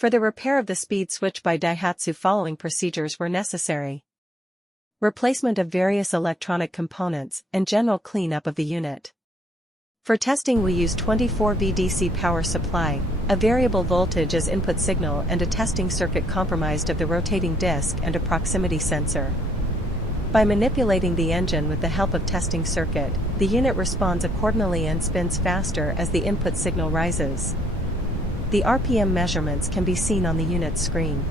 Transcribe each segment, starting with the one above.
For the repair of the speed switch by Daihatsu, following procedures were necessary: replacement of various electronic components and general cleanup of the unit. For testing we use 24V DC power supply, a variable voltage as input signal and a testing circuit comprised of the rotating disc and a proximity sensor. By manipulating the engine with the help of testing circuit, the unit responds accordingly and spins faster as the input signal rises. The RPM measurements can be seen on the unit's screen.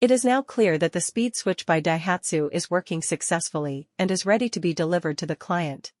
It is now clear that the speed switch by Daihatsu is working successfully and is ready to be delivered to the client.